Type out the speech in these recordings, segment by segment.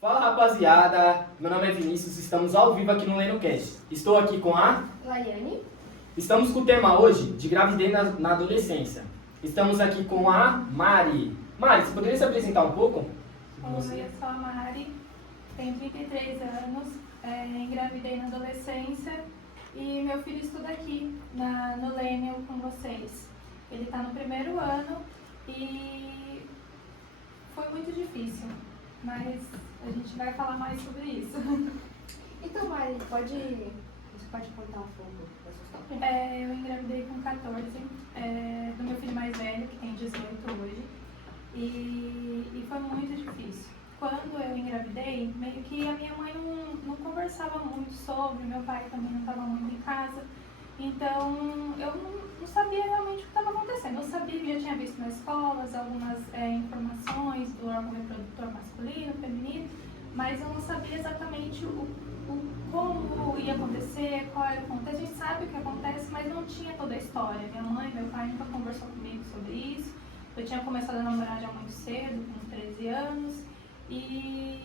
Fala rapaziada, meu nome é Vinícius, estamos ao vivo aqui no LenoCast. Estou aqui com a Laiane. Estamos com o tema hoje de gravidez na adolescência. Estamos aqui com a Mari. Mari, você poderia se apresentar um pouco? Oi, eu sou a Mari, tenho 33 anos, engravidei na adolescência e meu filho estuda aqui no Lênio com vocês. Ele está no primeiro ano e foi muito difícil, mas a gente vai falar mais sobre isso. Então, Mari, você pode contar um pouco da sua história? Eu engravidei com 14, do meu filho mais velho, que tem 18 hoje, e foi muito difícil. Quando eu engravidei, meio que a minha mãe não conversava muito sobre, meu pai também não estava muito em casa, então eu não sabia realmente o que estava acontecendo. Eu sabia que já tinha visto nas escolas algumas informações do órgão reprodutor masculino, feminino, mas eu não sabia exatamente como ia acontecer, qual era o contexto. A gente sabe o que acontece, mas não tinha toda a história. Minha mãe, meu pai nunca conversou comigo sobre isso. Eu tinha começado a namorar já muito cedo, com 13 anos. E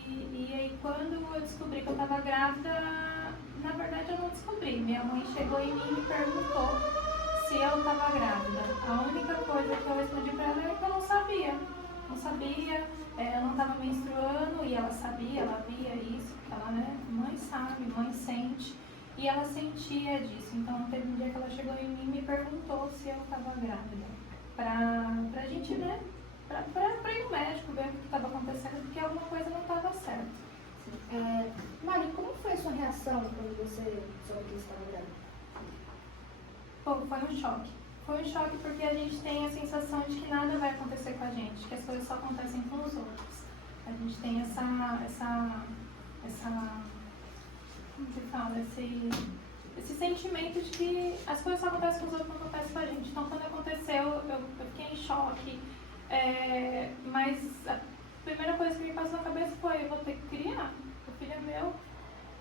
aí quando eu descobri que eu estava grávida, na verdade eu não descobri. Minha mãe chegou em mim e me perguntou se eu estava grávida. A única coisa que eu respondi para ela era que eu não sabia. Não sabia, eu não estava menstruando e ela sabia, ela via isso, porque ela, né, mãe sabe, mãe sente. E ela sentia disso. Então teve um dia que ela chegou em mim e me perguntou se eu estava grávida. Pra gente, né? Pra ir no médico, ver o que estava acontecendo, porque alguma coisa não estava certa. Mari, como foi a sua reação quando você soube que você estava grávida? Pô, foi um choque. Foi um choque porque a gente tem a sensação de que nada vai acontecer com a gente, que as coisas só acontecem com os outros. A gente tem essa como se fala, esse sentimento de que as coisas só acontecem com os outros, não acontecem com a gente. Então, quando aconteceu, eu fiquei em choque. Mas a primeira coisa que me passou na cabeça foi: eu vou ter que criar, o filho é meu.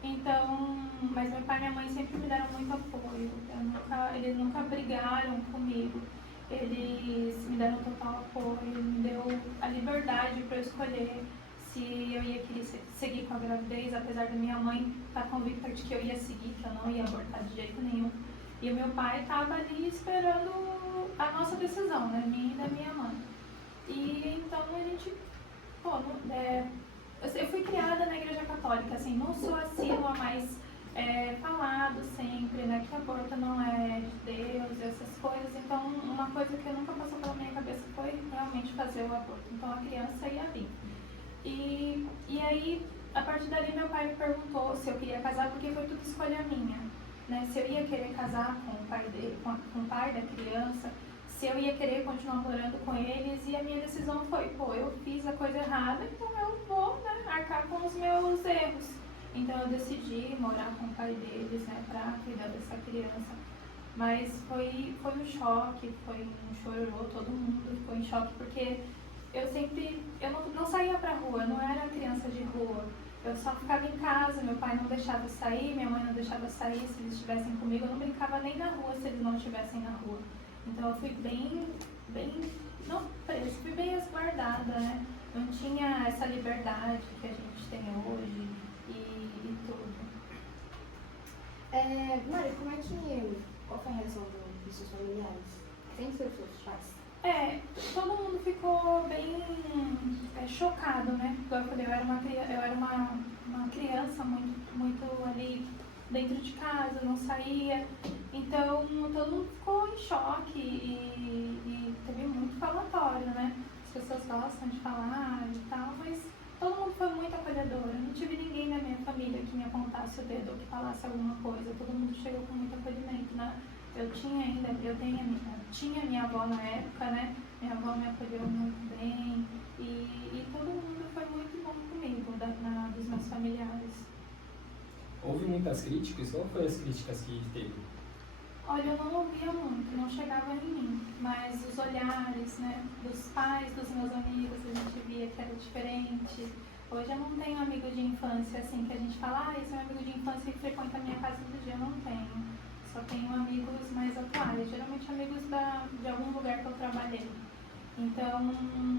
Então, mas meu pai e minha mãe sempre me deram muito apoio. Eles nunca brigaram comigo. Eles me deram total apoio, me deu a liberdade para eu escolher se eu ia querer seguir com a gravidez, apesar da minha mãe estar convicta de que eu ia seguir, que eu não ia abortar de jeito nenhum. E o meu pai estava ali esperando a nossa decisão, né, minha e da minha mãe. E então a gente, eu fui criada na igreja católica, assim, não sou assídua, mas falado sempre, né, que aborto não é de Deus, essas coisas. Então, uma coisa que nunca passou pela minha cabeça foi realmente fazer o aborto. Então, a criança ia vir. E aí, a partir dali, meu pai me perguntou se eu queria casar, porque foi tudo escolha minha, né, se eu ia querer casar com o pai dele, com o pai da criança, se eu ia querer continuar morando com eles. E a minha decisão foi: eu fiz a coisa errada, então eu vou, né, arcar com os meus erros. Então eu decidi morar com o pai deles, né, para cuidar dessa criança. Mas foi um choque, foi um chororô, todo mundo ficou em choque, porque eu não saía pra rua, eu não era criança de rua. Eu só ficava em casa, meu pai não deixava sair, minha mãe não deixava sair se eles estivessem comigo. Eu não brincava nem na rua se eles não estivessem na rua. Então eu fui não presa, fui bem resguardada, né? Não tinha essa liberdade que a gente tem hoje e tudo. Mari, qual foi a reação dos seus familiares? Sem ser os seus pais? Todo mundo ficou bem chocado, né? Como eu falei, eu era uma criança muito ali dentro de casa, não saía. Então, todo mundo ficou em choque e teve muito falatório, né? As pessoas gostam de falar e tal, mas todo mundo foi muito acolhedor. Eu não tive ninguém na minha família que me apontasse o dedo ou que falasse alguma coisa. Todo mundo chegou com muito acolhimento, né? Tinha minha avó na época, né? Minha avó me acolheu muito bem e todo mundo foi muito bom comigo, dos meus familiares. Houve muitas críticas? Qual foram as críticas que teve? Olha, eu não ouvia muito, não chegava em mim, mas os olhares, né, dos pais dos meus amigos, a gente via que era diferente. Hoje eu não tenho amigo de infância, assim, que a gente fala: esse é meu amigo de infância que frequenta a minha casa todo dia. Eu não tenho. Só tenho amigos mais atuais, geralmente amigos de algum lugar que eu trabalhei. Então,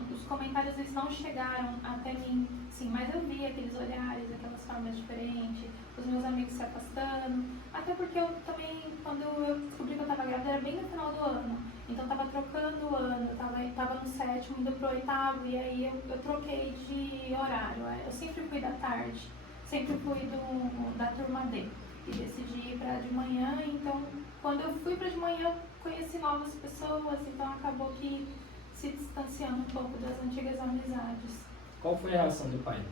os comentários eles não chegaram até mim, sim, mas eu vi aqueles olhares, aquelas formas diferentes, os meus amigos se afastando, até porque eu também, quando eu descobri que eu estava grávida, era bem no final do ano, então eu estava trocando o ano, eu estava no 7º, indo pro 8º, e aí eu troquei de horário, eu sempre fui da tarde, sempre fui da turma D, e decidi ir para de manhã, então quando eu fui para de manhã, eu conheci novas pessoas, então acabou que se distanciando um pouco das antigas amizades. Qual foi a reação do pai?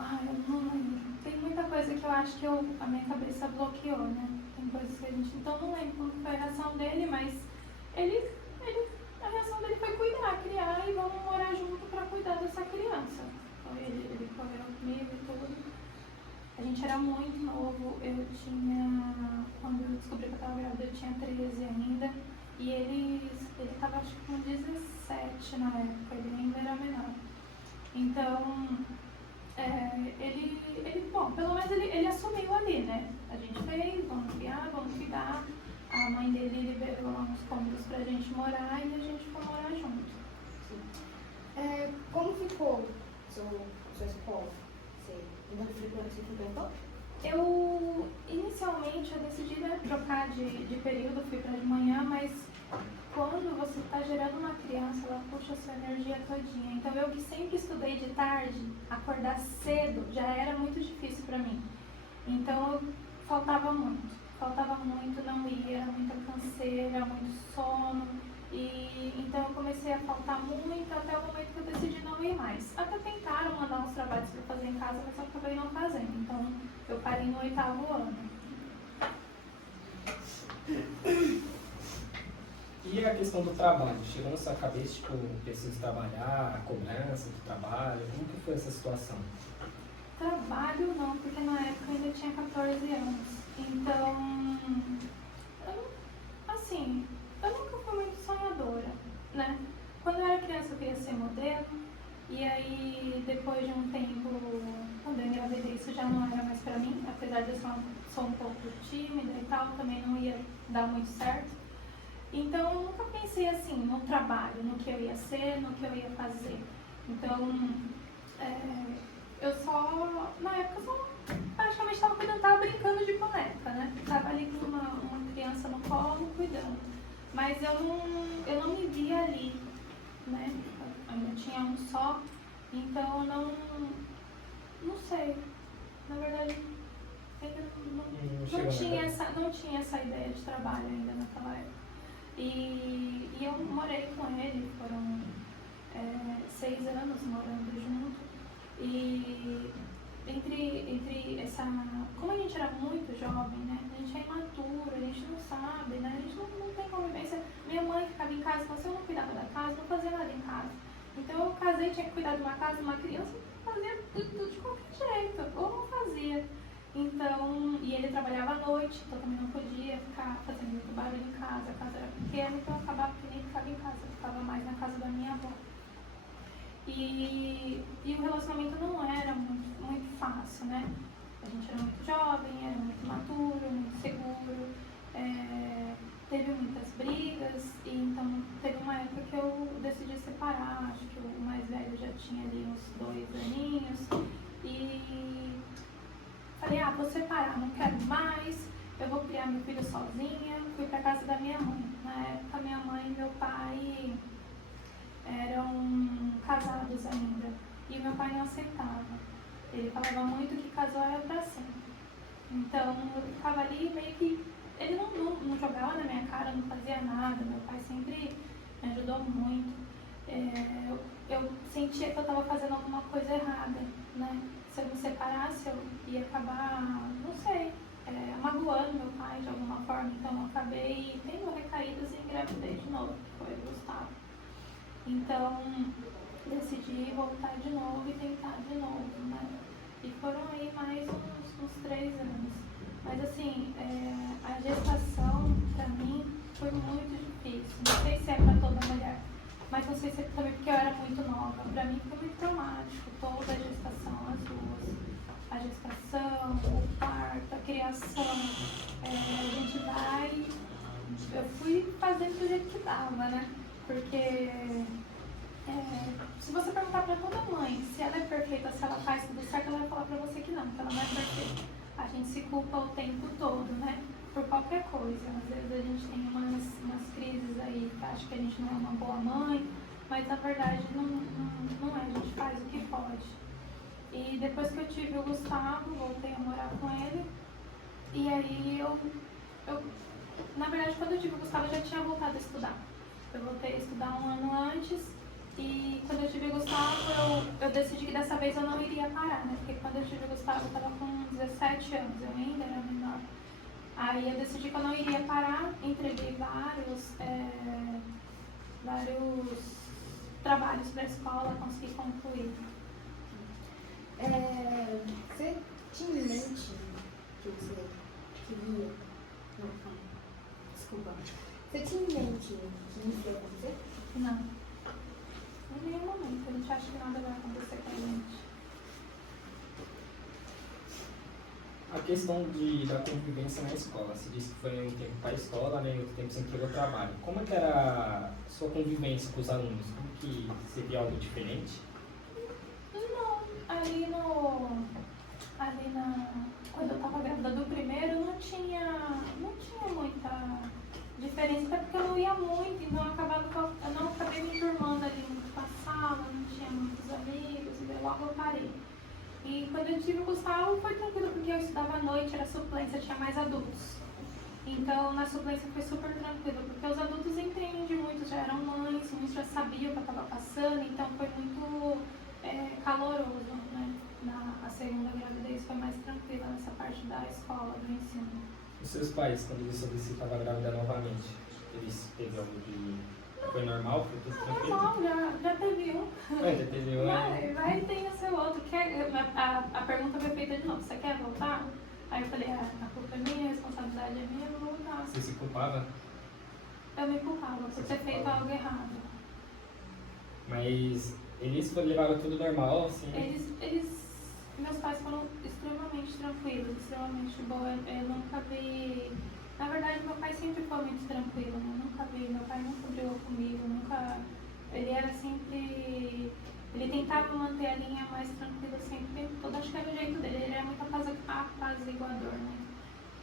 Eu não lembro. Tem muita coisa que eu acho que a minha cabeça bloqueou, né? Tem coisas que a gente... Então não lembro como foi a reação dele, mas a reação dele foi cuidar, criar e vamos morar junto para cuidar dessa criança. Então ele correu comigo e tudo. A gente era muito novo, quando eu descobri que eu estava grávida, eu tinha 13 ainda. E ele estava acho que com 17 na época, ele ainda era menor. Então, bom, pelo menos ele assumiu ali, né? A gente fez, vamos criar, vamos cuidar. A mãe dele liberou uns cômodos pra gente morar e a gente foi morar junto. Como ficou sua escola? Você frequentou? Inicialmente, eu decidi, né, trocar de período, fui para de manhã, mas quando você está gerando uma criança, ela puxa a sua energia todinha. Então, eu que sempre estudei de tarde, acordar cedo já era muito difícil para mim. Então, faltava muito, não ia, era muita canseira, muito sono. Então eu comecei a faltar muito até o momento que eu decidi não ir mais. Até tentaram mandar uns trabalhos para fazer em casa, mas eu acabei não fazendo. Então eu parei no 8º ano. E a questão do trabalho? Chegou na sua cabeça, tipo, preciso trabalhar, a cobrança do trabalho? Como que foi essa situação? Trabalho não, porque na época eu ainda tinha 14 anos. Então, eu nunca fui muito sonhadora, né? Quando eu era criança eu queria ser modelo, e aí depois de um tempo, quando eu engravidei, isso já não era mais pra mim, apesar de eu ser um pouco tímida e tal, também não ia dar muito certo. Então eu nunca pensei assim, no trabalho, no que eu ia ser, no que eu ia fazer. Então, na época, praticamente estava brincando de boneca, né? Estava ali com uma criança no colo, cuidando. Mas eu não me via ali, né? Eu ainda tinha um só, então eu não sei. Na verdade, não tinha essa ideia de trabalho ainda naquela época. E eu morei com ele, foram 6 anos morando junto. E como a gente era muito jovem, né? A gente é imaturo, a gente não sabe, né? A gente não tem convivência. Minha mãe ficava em casa, então se eu não cuidava da casa, não fazia nada em casa. Então eu casei, tinha que cuidar de uma casa, de uma criança, fazia tudo de qualquer jeito, ou não fazia. Então, e ele trabalhava à noite, então também não podia ficar fazendo muito barulho em casa, a casa era pequena, então eu acabava que nem ficava em casa, eu ficava mais na casa da minha avó. E o relacionamento não era muito fácil, né? A gente era muito jovem, era muito maduro, muito seguro, teve muitas brigas, e então teve uma época que eu decidi separar, acho que o mais velho já tinha ali uns 2 aninhos, e falei, vou separar, não quero mais, eu vou criar meu filho sozinha, fui pra casa da minha mãe. Na época minha mãe e meu pai eram casados ainda, e meu pai não aceitava. Ele falava muito que casou era pra sempre. Então eu ficava ali meio que... Ele não jogava na minha cara, não fazia nada, meu pai sempre me ajudou muito. Eu sentia que eu estava fazendo alguma coisa errada, né? Se eu me separasse, eu ia acabar, não sei, magoando meu pai de alguma forma. Então eu acabei tendo recaídas e engravidei de novo, que foi o Gustavo. Então, decidi voltar de novo e tentar de novo, né? E foram aí mais uns 3 anos. Mas assim, a gestação, pra mim, foi muito difícil. Não sei se é pra toda mulher, mas não sei se é também porque eu era muito nova. Pra mim foi muito traumático, toda a gestação, as 2. A gestação, o parto, a criação. A gente vai... Eu fui fazer fazendo do jeito que dava, né? Porque se você perguntar pra toda mãe se ela é perfeita, se ela faz tudo certo, ela vai falar pra você que não ela não é perfeita. A gente se culpa o tempo todo, né? Por qualquer coisa. Às vezes a gente tem umas crises aí que acha que a gente não é uma boa mãe, mas na verdade não é, a gente faz o que pode. E depois que eu tive o Gustavo, voltei a morar com ele, e aí eu na verdade, quando eu tive o Gustavo, eu já tinha voltado a estudar. Eu voltei a estudar um ano antes, e quando eu tive o Gustavo, eu decidi que dessa vez eu não iria parar, né? Porque quando eu tive o Gustavo, eu estava com 17 anos, eu ainda era menor. Aí eu decidi que eu não iria parar, entreguei vários trabalhos para a escola, consegui concluir. Você tinha em mente que você queria... Não, desculpa. Você tinha em mente que isso ia acontecer? Não. Em nenhum momento. A gente acha que nada vai acontecer com a gente. A questão da convivência na escola. Você disse que foi um tempo para a escola, né, e outro tempo você entregou trabalho. Como é que era a sua convivência com os alunos? Como que você via algo diferente? Não. Quando eu estava grávida do primeiro, não tinha muita diferença, até porque eu não ia muito, então eu não acabei me turmando ali muito com a sala, não tinha muitos amigos, e logo eu parei. E quando eu tive o Gustavo foi tranquilo, porque eu estudava à noite, era suplência, tinha mais adultos. Então na suplência foi super tranquilo, porque os adultos entendem muito, já eram mães, muitos já sabiam o que eu estava passando, então foi muito caloroso, né? A segunda gravidez foi mais tranquila nessa parte da escola, do ensino. Os seus pais, quando eles soube que você estava grávida novamente, eles teve algo de... Foi normal? Foi tudo tranquilo? Não, já teve um. Já teve um, Vai e tem o seu outro. A pergunta foi feita de novo, você quer voltar? Aí eu falei, a culpa é minha, a responsabilidade é minha, eu vou voltar. Você se culpava? Eu me culpava por ter feito algo errado. Mas eles levaram tudo normal, assim? Meus pais foram extremamente tranquilos, extremamente boa. Eu nunca vi... Na verdade, meu pai sempre foi muito tranquilo, né? Meu pai nunca brigou comigo, nunca... Ele era sempre... Ele tentava manter a linha mais tranquila sempre, todo, acho que era o jeito dele, ele era muito apaziguador, né?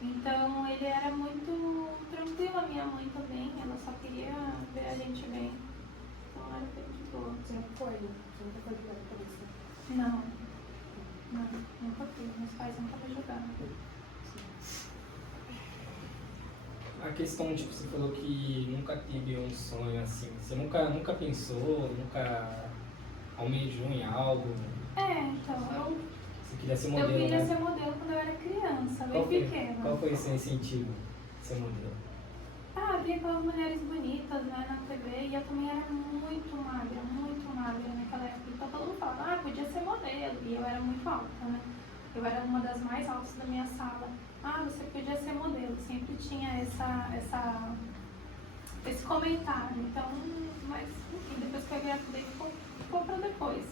Então, ele era muito tranquilo, a minha mãe também, ela só queria ver a gente bem. Então, era bem de boa. Você nunca foi brigada por isso? Não, nunca fui. Meus pais nunca me julgaram. A questão, tipo, você falou que nunca teve um sonho assim. Você nunca pensou, nunca almejou em algo? Então, você queria ser modelo, eu queria né? ser modelo quando eu era criança, bem pequena. Qual foi o seu incentivo de ser modelo? Via aquelas mulheres bonitas, né, na TV, e eu também era muito magra naquela época. Então todo mundo falava, podia ser modelo, e eu era muito alta, né? Eu era uma das mais altas da minha sala. Você podia ser modelo, sempre tinha esse comentário. Então, mas enfim, depois que eu engravidei, ficou pra depois.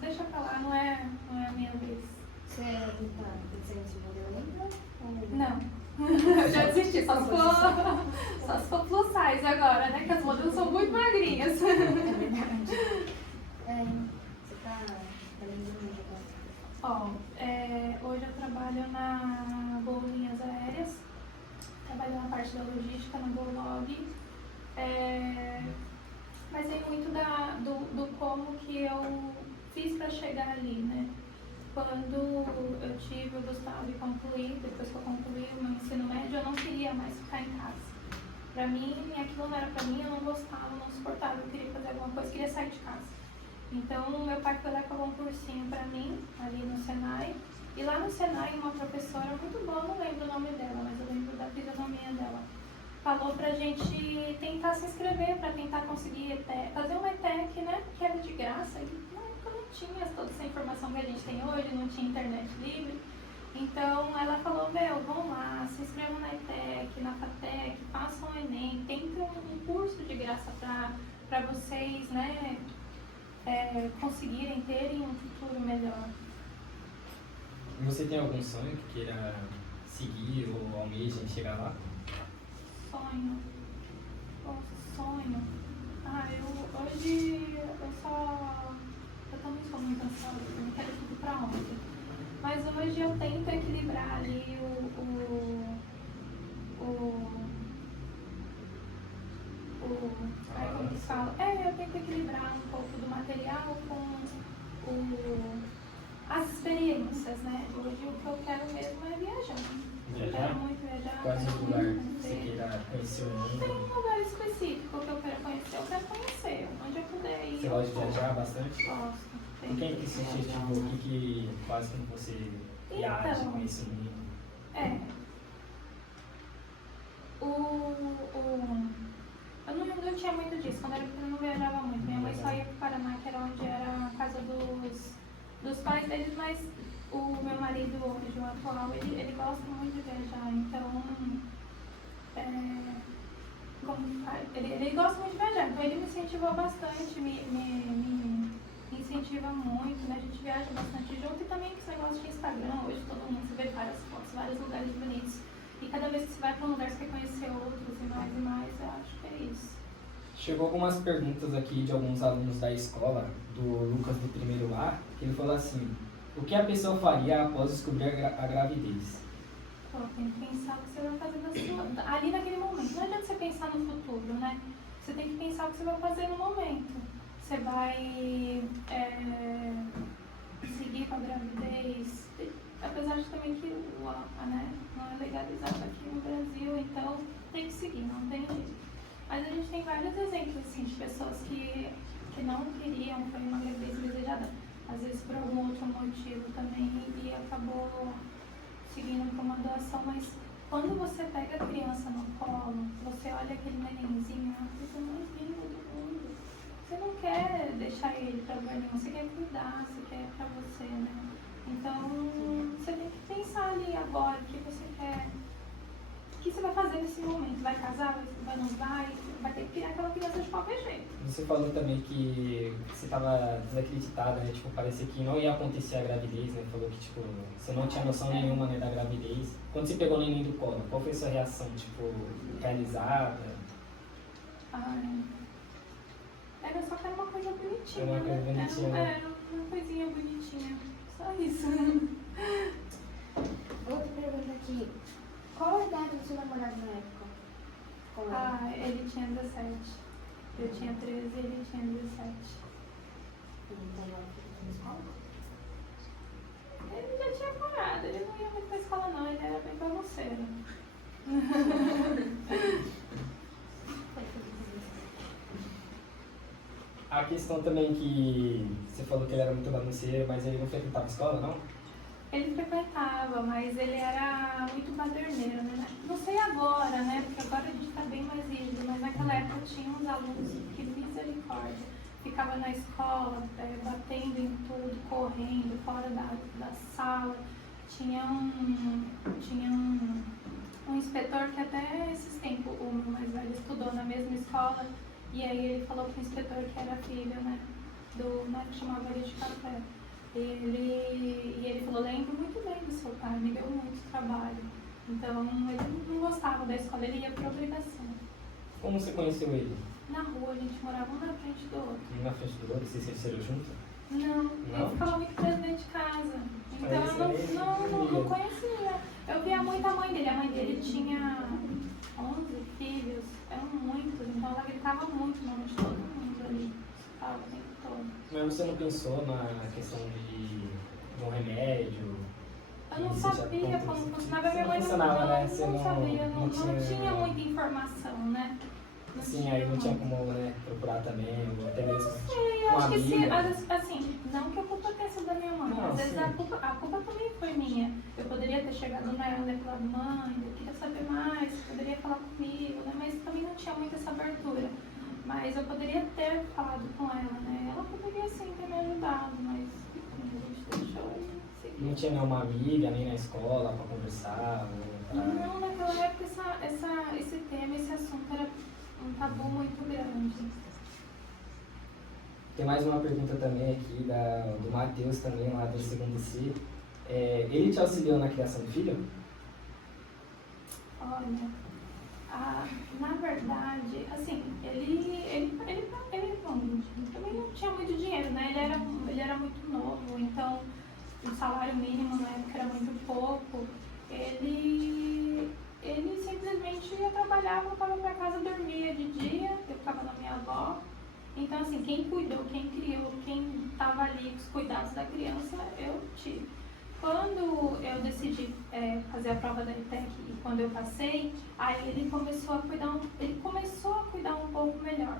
Deixa pra lá, não é a minha vez. Você tá pensando em ser modelo ainda? Não. Eu já desisti, só se for plus size agora, né? Que as modelos são muito magrinhas. É verdade. Você tá trabalhando agora? Hoje eu trabalho na Gol Linhas Aéreas, trabalho na parte da logística na GoLog. Mas é muito do como que eu fiz para chegar ali, né? Quando eu tive o Gustavo e concluí, depois que eu concluí o meu ensino médio, eu não queria mais ficar em casa. Pra mim, aquilo não era pra mim, eu não gostava, não suportava, eu queria fazer alguma coisa, queria sair de casa. Então, meu pai foi lá e pagou um cursinho pra mim, ali no Senai. E lá no Senai, uma professora muito boa, não lembro o nome dela, mas eu lembro da fisionomia dela, falou pra gente tentar se inscrever, pra tentar conseguir fazer uma ETEC, né, que era de graça. E na época não tinha toda essa informação que a gente tem hoje, não tinha internet livre. Então ela falou, vão lá, se inscrevam na ETEC, na FATEC, façam o Enem, tentem um curso de graça pra vocês, né, conseguirem terem um futuro melhor. Você tem algum sonho que queira seguir ou almeja em chegar lá? Sonho. sonho. Hoje eu também sou muito ansiosa, eu não quero tudo pra ontem. Mas hoje eu tento equilibrar ali como que fala? Eu tento equilibrar um pouco do material com as experiências, né? Hoje o que eu quero mesmo é viajar. Eu quero muito viajar. Quais quero lugares muito você conhecer. queira conhecer o Não mundo? tem um lugar específico que eu quero conhecer. Eu quero conhecer. Onde eu puder ir. Você eu gosta de vou. viajar bastante? Gosto. O que é que se incentivou? O que faz com que você viaje, Então, conheça o mundo? Eu não tinha muito disso. Quando eu era pequena, eu não viajava muito. Minha mãe só ia para o Paraná, que era onde era a casa dos pais deles, mas o meu marido hoje, o atual, ele gosta muito de viajar. Então, ele gosta muito de viajar. Então, ele me incentivou bastante, me incentiva muito, né? A gente viaja bastante junto e também com esse negócio de Instagram. Hoje todo mundo se vê várias fotos, vários lugares bonitos. E cada vez que você vai para um lugar, você quer conhecer outros e mais, eu acho que é isso. Chegou algumas perguntas aqui de alguns alunos da escola, do Lucas do primeiro A, que ele falou assim: o que a pessoa faria após descobrir a gravidez? Pô, tem que pensar o que você vai fazer ali naquele momento. Não adianta você pensar no futuro, né? Você tem que pensar o que você vai fazer no momento. Você vai seguir com a gravidez. Apesar de também que né, não é legalizado aqui no Brasil, então tem que seguir, não tem jeito. Mas a gente tem vários exemplos assim, de pessoas que não queriam, foi uma gravidez desejada, às vezes por algum outro motivo também, e acabou seguindo com uma doação. Mas quando você pega a criança no colo, você olha aquele nenenzinho, é a coisa mais linda do mundo. Você não quer deixar ele para lugar nenhum, você quer cuidar, você quer para você, né? Então, você tem que pensar ali agora o que você quer, o que você vai fazer nesse momento. Vai casar, vai ter que criar aquela criança de qualquer jeito. Você falou também que você estava desacreditada, né? Tipo, parecia que não ia acontecer a gravidez, né? Falou que, tipo, você não tinha noção nenhuma, né, da gravidez. Quando você pegou o neném do colo, qual foi a sua reação? Tipo, realizada? Era só que era uma coisa bonitinha, Era uma coisa bonitinha, né? Era uma coisinha bonitinha. Só isso. Outra pergunta aqui. Qual a idade do seu namorado na época? Qual era? Ele tinha 17. Eu tinha 13 e ele tinha 17. Então, ela ficou na escola? Ele já tinha parado, ele não ia muito pra escola não, ele era bem bagunceiro. A questão também que você falou que ele era muito bagunceiro, mas ele não frequentava a escola, não? Ele frequentava, mas ele era muito baderneiro, né? Não sei agora, né? Porque agora a gente tá bem mais rígido, mas naquela época tinha uns alunos que, misericórdia, ficava na escola, batendo em tudo, correndo, fora da sala. Tinha um inspetor que até esses tempos, o meu mais velho, estudou na mesma escola, e aí ele falou pro inspetor que era filho, né? Que chamava ele de café. E ele falou: lembro muito bem do seu pai, me deu muito trabalho. Então ele não gostava da escola, ele ia por obrigação. Como você conheceu ele? Na rua, a gente morava um na frente do outro. Um na frente do outro? Vocês se conheceram juntos? Não, ele ficava muito preso dentro de casa. Então eu não conhecia. Eu via muito a mãe dele. A mãe dele tinha 11 filhos, eram muitos, então ela gritava muito o nome de todo mundo ali. Ficava o tempo todo. Mas você não pensou na questão de um remédio? Eu não sabia como funcionava, minha mãe não sabia, não tinha muita informação, né? Sim, aí não tinha como, né, procurar também, ou até mesmo não sei, eu uma acho que sim, amiga. às vezes, assim, não que a culpa tenha sido da minha mãe, Não, às vezes sim. a culpa também foi minha. Eu poderia ter chegado nela e falado: mãe, eu queria saber mais, você poderia falar comigo, né? Mas também não tinha muita essa abertura. Mas eu poderia ter falado com ela, né? Ela poderia sim ter me ajudado, mas enfim, a gente deixou e seguiu. Não tinha nenhuma amiga, nem na escola pra conversar? Ou pra... Não, naquela época esse tema, esse assunto era um tabu muito grande. Tem mais uma pergunta também aqui do Matheus, também lá do segundo C. Ele te auxiliou na criação do filho? Olha, Na verdade, assim, bom, também não tinha muito dinheiro, né? Ele era muito novo, então o salário mínimo na época era muito pouco. Ele simplesmente ia trabalhar, voltava para casa, dormia de dia, eu ficava na minha avó. Então, assim, quem cuidou, quem criou, quem estava ali com os cuidados da criança, eu tive. Quando eu decidi fazer a prova da ETEC e quando eu passei, aí ele começou a cuidar um pouco melhor.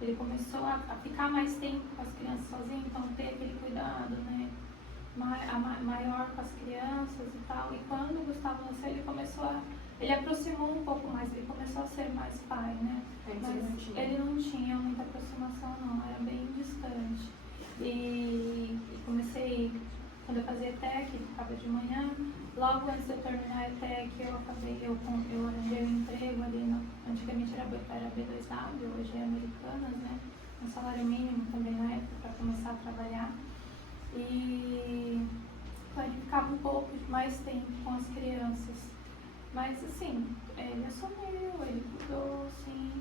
Ele começou a ficar mais tempo com as crianças sozinho, então ter aquele cuidado, né, maior com as crianças e tal. E quando o Gustavo nasceu, ele aproximou um pouco mais, ele começou a ser mais pai, né? Mas ele não tinha muita aproximação não, era bem distante. E comecei, quando eu fazia ETEC, ficava de manhã, logo antes de eu terminar a ETEC, eu arranjei um emprego ali, antigamente era B2W, hoje é Americanas, né? Um salário mínimo também na época, para começar a trabalhar. E então ele ficava um pouco mais tempo com as crianças. Mas assim, ele assumiu, ele cuidou, sim.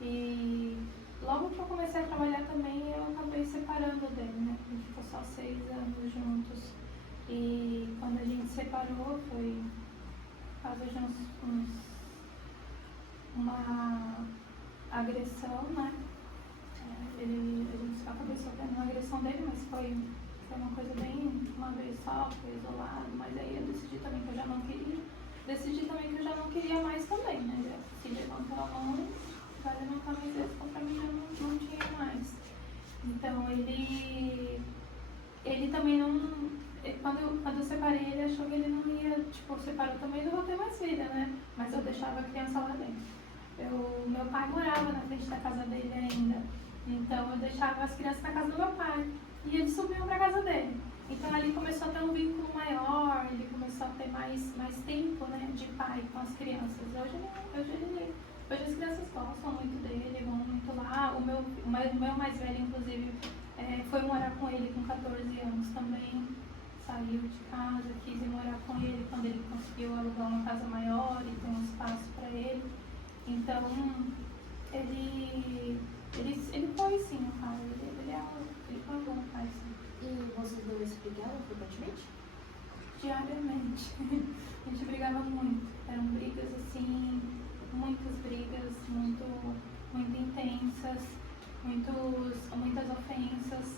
E logo que eu comecei a trabalhar também, eu acabei separando dele, né? A gente ficou só 6 anos juntos. E quando a gente separou, foi por causa de uma agressão, né? A gente acabou sofrendo uma agressão dele, mas foi uma coisa bem, uma vez só, foi isolado. Mas aí eu decidi também que eu já não queria mais também, né? Já se levantou a mão, vai levantar mais vezes contra mim, já não tinha mais. Então ele também não, quando eu separei, ele achou que ele não ia, tipo, separou também, não vou ter mais filha, né? Mas eu deixava a criança lá dentro. Meu pai morava na frente da casa dele ainda, então eu deixava as crianças na casa do meu pai e eles subiam para casa dele. Então ali começou a ter um vínculo maior, ele começou a ter mais tempo, né, de pai com as crianças. Hoje as crianças gostam muito dele, vão muito lá. O meu mais velho, inclusive, foi morar com ele com 14 anos também. Saiu de casa, quis ir morar com ele quando ele conseguiu alugar uma casa maior e ter um espaço para ele. Então, ele foi sim um pai, ele foi um bom pai, sim. E vocês dois brigavam frequentemente? Diariamente. A gente brigava muito. Eram brigas assim, muitas brigas, muito intensas, muitas ofensas,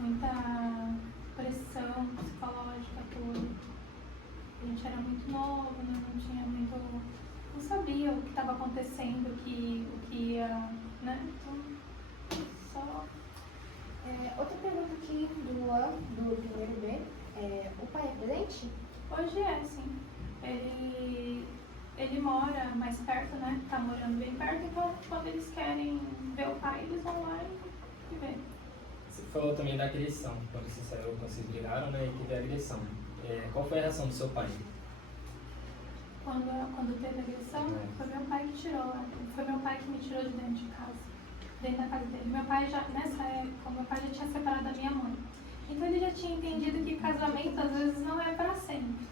muita pressão psicológica toda. A gente era muito novo, né? Não sabia o que estava acontecendo, o que ia, né? Então, só... Outra pergunta aqui do Luan, do primeiro B. O pai é presente? Hoje é, sim. Ele mora mais perto, né? Tá morando bem perto, então quando eles querem ver o pai, eles vão lá e vê. Você falou também da agressão, quando você saiu, quando vocês brigaram, né, e teve a agressão. Qual foi a reação do seu pai? Quando teve a agressão, foi meu pai que tirou, foi meu pai que me tirou de dentro de casa, dentro da casa dele. Meu pai nessa época, meu pai já tinha separado da minha mãe. Então ele já tinha entendido que casamento às vezes não é para sempre.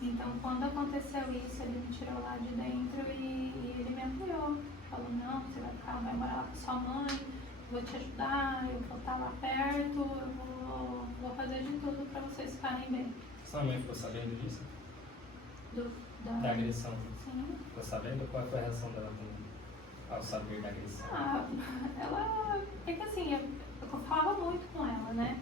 Então quando aconteceu isso, ele me tirou lá de dentro e ele me apoiou. Falou, não, você vai morar lá com sua mãe, vou te ajudar, eu vou estar lá perto, eu vou fazer de tudo para vocês ficarem bem. Sua mãe ficou sabendo disso? Da agressão? Sim. Ficou sabendo? Qual foi a reação dela ao saber da agressão? Ela... É que assim, eu falava muito com ela, né?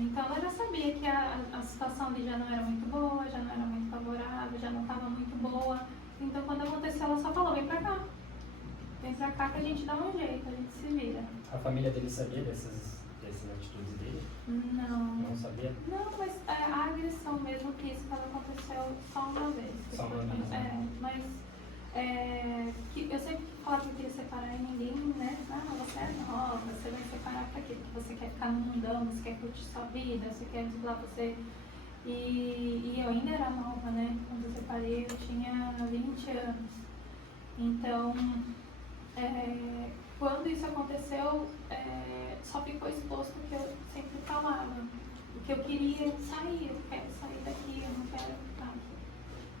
Então ela já sabia que a situação ali já não era muito boa, já não era muito favorável, já não estava muito boa. Então quando aconteceu, ela só falou, vem pra cá que a gente dá um jeito, a gente se vira. A família dele sabia dessas atitudes dele? Não. Não sabia? Não, mas a agressão mesmo que isso aconteceu só uma vez. Só uma vez. Mas eu sempre falava que eu queria separar e ninguém, né? Você é nova, você vai separar pra quê? Porque você quer ficar no mundão, você quer curtir sua vida, você quer desigualar você. E eu ainda era nova, né? Quando eu separei, eu tinha 20 anos. Então, quando isso aconteceu, só ficou exposto o que eu sempre falava. O que eu queria sair, eu quero sair daqui, eu não quero ficar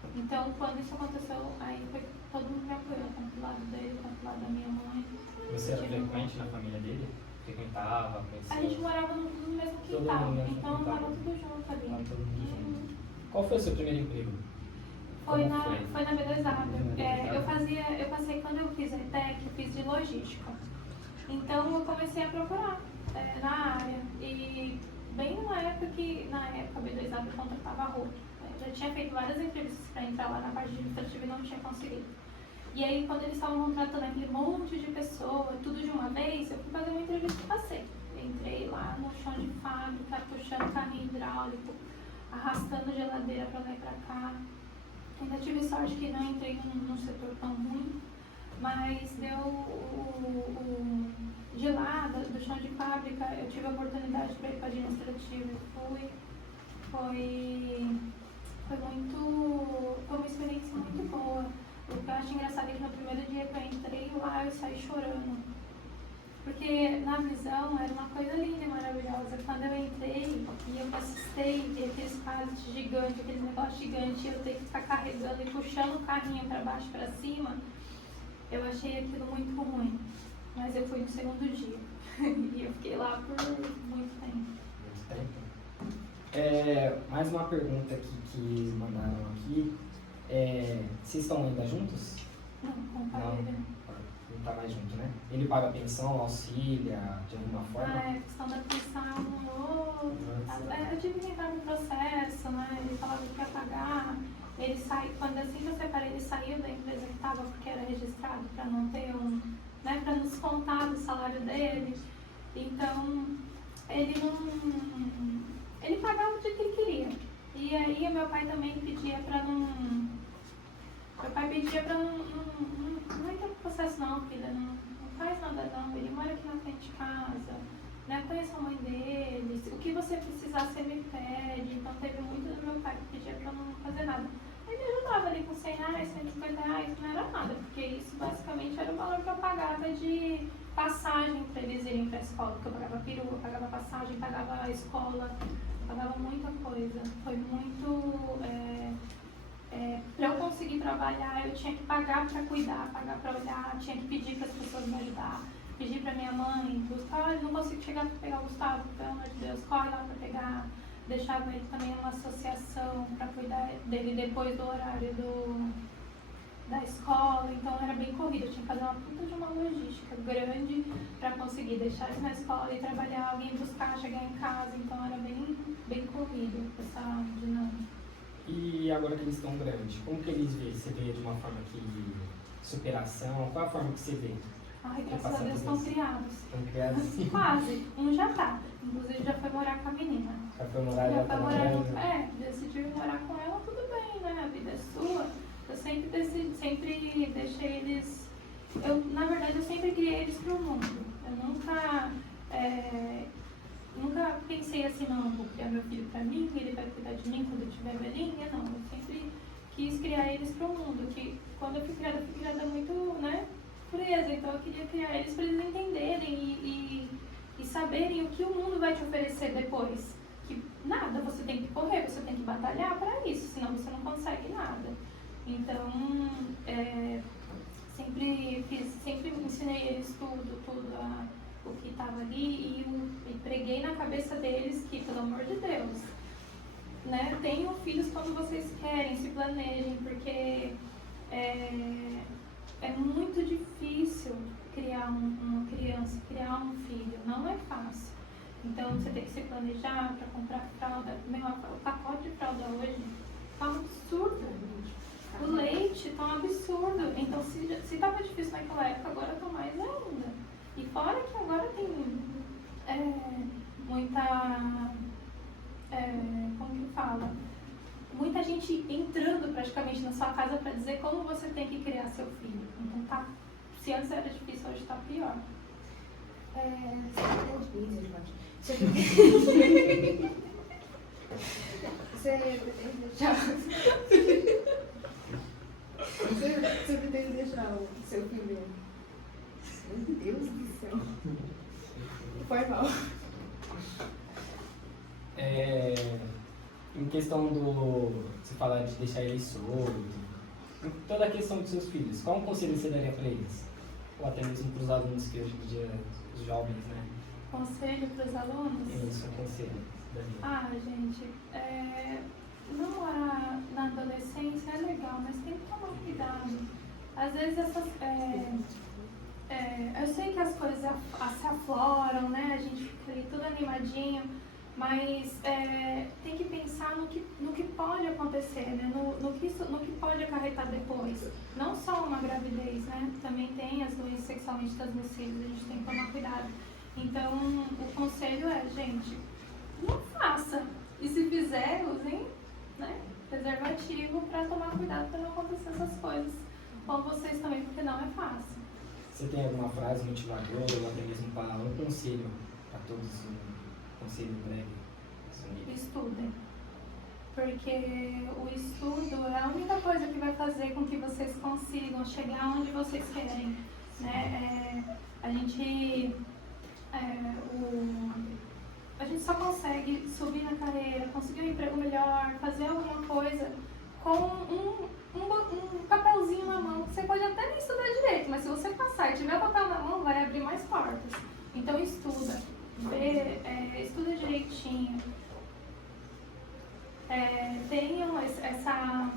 aqui. Então, quando isso aconteceu, aí foi todo mundo me apoiou, tanto do lado dele quanto do lado da minha mãe. Você era frequente na família dele? Frequentava, conhecia? A gente morava no mesmo Todo quintal, mundo no mesmo então quintal. tava tudo junto ali. Tava todo mundo junto. Qual foi o seu primeiro emprego? Foi Como na foi? B2W. Eu passei quando eu fiz a ETEC, eu fiz de logística. Então eu comecei a procurar na área. E bem na época a B2W contratava a roupa. Eu já tinha feito várias entrevistas para entrar lá na parte administrativa e não tinha conseguido. E aí quando eles estavam contratando aquele monte de pessoa, tudo de uma vez, eu fui fazer uma entrevista e passei. Entrei lá no chão de fábrica, puxando carrinho hidráulico, arrastando geladeira para lá e para cá. Ainda tive sorte que não entrei num setor tão ruim, mas deu de lá, do chão de fábrica, eu tive a oportunidade para ir para administrativo e fui. Foi uma experiência muito boa. O que eu acho engraçado é que no primeiro dia que eu entrei lá, eu saí chorando. Porque na visão era uma coisa linda e maravilhosa. Quando eu entrei e eu assistei, vi aqueles casos gigantes, aqueles negócios gigantes, e eu tenho que ficar carregando e puxando o carrinho para baixo, para cima, eu achei aquilo muito ruim. Mas eu fui no segundo dia. E eu fiquei lá por muito tempo. Muito tempo. Mais uma pergunta aqui que mandaram aqui. Vocês estão ainda juntos? Não, com o pai dele. Não tá mais junto, né? Ele paga pensão, auxilia, de alguma forma? A questão da pensão, eu tive que entrar no processo, né? Ele falava que ia pagar. Ele saiu, quando assim que eu separei, ele saiu da empresa que estava porque era registrado para não ter né, para não descontar do salário dele. Então, ele pagava o dia que ele queria. E aí, meu pai também pedia para não. Meu pai pedia para não entrar no processo, não, filha, não faz nada, não. Ele mora aqui na frente de casa, né? Conheço a mãe dele. O que você precisar, você me pede. Então, teve muito do meu pai que pedia para não fazer nada. Ele me ajudava ali com R$100, R$150, não era nada, porque isso basicamente era o valor que eu pagava de passagem para eles irem para a escola, porque eu pagava perua, eu pagava passagem, pagava a escola, eu pagava muita coisa. Foi muito. Para eu conseguir trabalhar, eu tinha que pagar para cuidar, pagar para olhar, tinha que pedir para as pessoas me ajudar, pedir para minha mãe, Gustavo, não consigo chegar para pegar o Gustavo, pelo amor de Deus, corre lá para pegar. Deixava ele também numa associação para cuidar dele depois do horário da escola, então era bem corrido, eu tinha que fazer uma puta de uma logística grande para conseguir deixar eles na escola e trabalhar, alguém buscar, chegar em casa, então era bem corrido essa dinâmica. E agora que eles estão grandes, como que eles veem? Você vê de uma forma de superação? Qual a forma que você vê? Ai, graças a Deus estão criados. Estão criados? Quase. Um já tá. Inclusive já foi morar com a menina. Já foi morar, já foi tá morar grande? decidiu morar com ela, tudo bem, né? A vida é sua. Eu sempre deixei eles. Na verdade, eu sempre criei eles pro mundo. Eu nunca pensei assim, não, vou criar meu filho pra mim, ele vai cuidar de mim quando eu tiver velhinha, não. Eu sempre quis criar eles pro mundo. Que quando eu fui criada muito, né? Presa, então eu queria criar eles para eles entenderem e saberem o que o mundo vai te oferecer depois. Que nada, você tem que correr, você tem que batalhar para isso, senão você não consegue nada. Então, sempre ensinei eles o que estava ali e preguei na cabeça deles que, pelo amor de Deus, né, tenham filhos quando vocês querem, se planejem, porque é muito difícil criar uma criança, criar um filho, não é fácil. Então você tem que se planejar para comprar fralda. O pacote de fralda hoje está um absurdo. O leite está um absurdo. Então se estava difícil naquela época, agora está mais ainda. E fora que agora tem muita. Como que fala? Muita gente entrando praticamente na sua casa para dizer como você tem que criar seu filho. Então tá, se antes era difícil, hoje está pior. Você pretende deixar o seu filho? Meu Deus do céu. Foi mal. Em questão do... Você fala de deixar eles soltos, em toda a questão dos seus filhos, qual um conselho você daria para eles? Ou até mesmo para os alunos que hoje em dia, os jovens, né? Conselho para os alunos? Isso, um conselho. Ah, gente, namorar na adolescência é legal, mas tem que tomar cuidado. Às vezes eu sei que as coisas se afloram, né? A gente fica ali tudo animadinho, mas tem que pensar no que pode acontecer, né? No que pode acarretar depois. Não só uma gravidez, né? Também tem as doenças sexualmente transmissíveis, a gente tem que tomar cuidado. Então, o conselho é, gente, não faça. E se fizer, usem, né, preservativo para tomar cuidado para não acontecer essas coisas com vocês também, porque não é fácil. Você tem alguma frase motivadora ou até mesmo para um conselho para todos, um conselho breve? Estudem. Porque o estudo é a única coisa que vai fazer com que vocês consigam chegar onde vocês querem, né? A gente só consegue subir na carreira, conseguir um emprego melhor, fazer alguma coisa com um papelzinho na mão. Você pode até nem estudar direito, mas se você passar e tiver o papel na mão, vai abrir mais portas. Então estuda, estuda direitinho. Tenham essa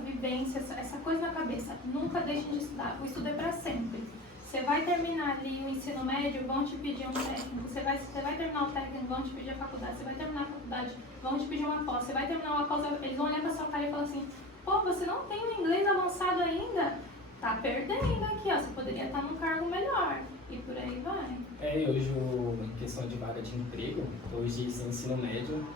vivência, essa coisa na cabeça. Nunca deixem de estudar. O estudo é para sempre. Você vai terminar ali o ensino médio, vão te pedir um técnico. Você vai terminar o técnico, vão te pedir a faculdade. Você vai terminar a faculdade, vão te pedir uma pós. Você vai terminar uma pós, eles vão olhar pra sua cara e falar assim: pô, você não tem um inglês avançado ainda? Tá perdendo aqui, ó. Você poderia estar num cargo melhor. E por aí vai. E hoje, em questão de vaga de emprego, hoje sem ensino médio,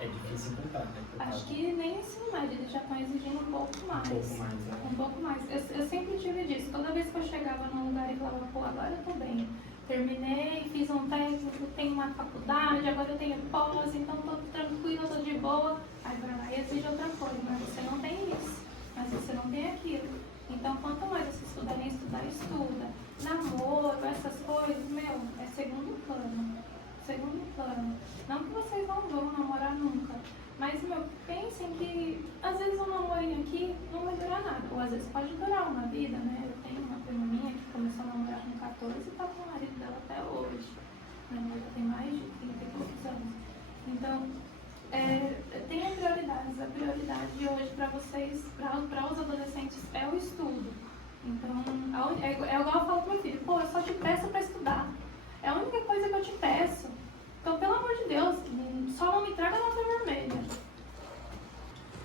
é difícil encontrar, né? Acho que nem ensino médio, eles já estão exigindo um pouco mais. Um pouco mais, né? Um pouco mais. Eu sempre tive disso. Toda vez que eu chegava num lugar e falava, pô, agora eu tô bem. Terminei, fiz um técnico, tenho uma faculdade, agora eu tenho pós, então tô tranquila, tô de boa. Aí vai lá e exige outra coisa, mas você não tem isso, mas você não tem aquilo. Então, quanto mais você estuda. Namoro, essas coisas, é segundo plano. Segundo plano. Não que vocês não vão namorar nunca, mas, pensem que às vezes um namorinho aqui não vai durar nada, ou às vezes pode durar uma vida, né? Eu tenho uma prima minha que começou a namorar com 14 e tá com o marido dela até hoje. Minha mãe já tem mais de 30 e poucos anos. Então, tenha prioridades. A prioridade hoje para vocês, para os adolescentes, é o estudo. Então, é igual eu falo pro meu filho, pô, eu só te peço para estudar. É a única coisa que eu te peço. Então, pelo amor de Deus, só não me traga nota vermelha.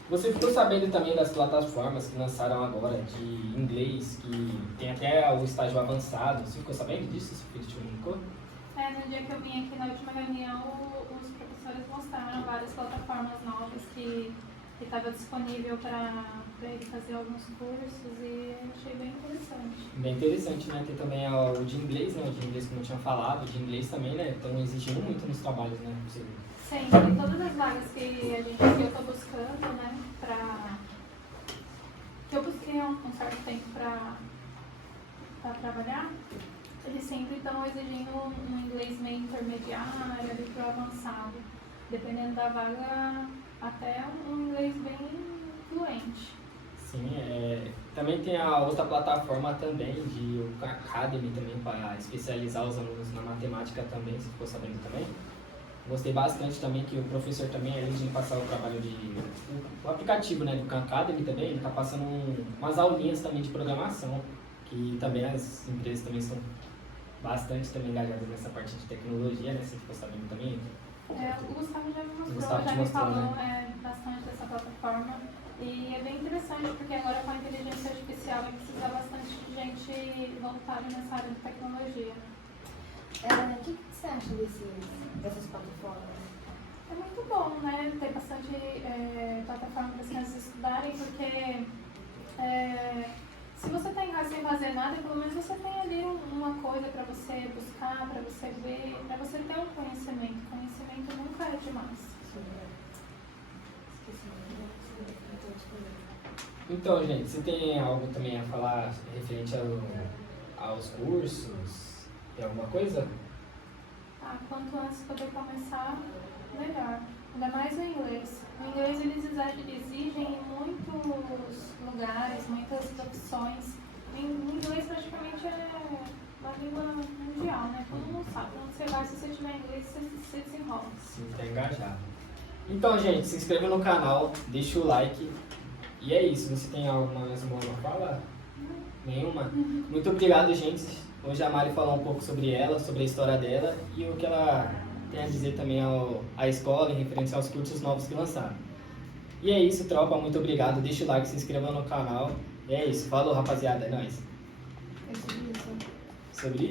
Você ficou sabendo também das plataformas que lançaram agora de inglês, que tem até o estágio avançado. Você ficou sabendo disso? Seu filho te comunicou? No dia que eu vim aqui na última reunião, os professores mostraram várias plataformas novas que estava disponível para ele fazer alguns cursos e eu achei bem interessante. Bem interessante, né? Tem também o de inglês, né? O de inglês, como eu tinha falado, o de inglês também, né? Estão exigindo muito nos trabalhos, né? Sempre, todas as vagas que eu estou buscando, né? Que eu busquei há um certo tempo para trabalhar, eles sempre estão exigindo um inglês meio intermediário, ali para o avançado. Dependendo da vaga, até um inglês bem fluente. Sim, também tem a outra plataforma também, de Academy também, para especializar os alunos na matemática também, se ficou sabendo também. Gostei bastante também que o professor também, além de passar o trabalho o aplicativo, né, do Khan Academy também, ele está passando umas aulinhas também de programação, que também as empresas também estão bastante também engajadas nessa parte de tecnologia, né, você ficou sabendo também? O Gustavo já me mostrou, já me falou bastante dessa plataforma. E é bem interessante porque agora com a inteligência artificial vai precisar bastante de gente voltada nessa área de tecnologia. O que você acha dessas plataformas? É muito bom, né? Ter bastante plataforma para as crianças estudarem, porque se você está em casa sem fazer nada, pelo menos você tem ali uma coisa para você buscar, para você ver, para você ter um conhecimento. Conhecimento nunca é demais. Então, gente, você tem algo também a falar referente aos cursos? Tem alguma coisa? Quanto antes poder começar, melhor. Ainda mais no inglês. No inglês eles exigem em muitos lugares, muitas opções. O inglês praticamente é uma língua mundial, né? Todo mundo sabe. Quando você vai, se você tiver inglês, você desenrola. Sim, tá engajado. Então, gente, se inscreva no canal, deixa o like. E é isso. Você tem mais uma fala? Nenhuma? Muito obrigado, gente. Hoje a Mari falou um pouco sobre ela, sobre a história dela e o que ela tem a dizer também à escola em referência aos cursos novos que lançaram. E é isso, tropa. Muito obrigado. Deixa o like, se inscreva no canal. E é isso. Falou, rapaziada. É nóis. É sobre isso. Sobre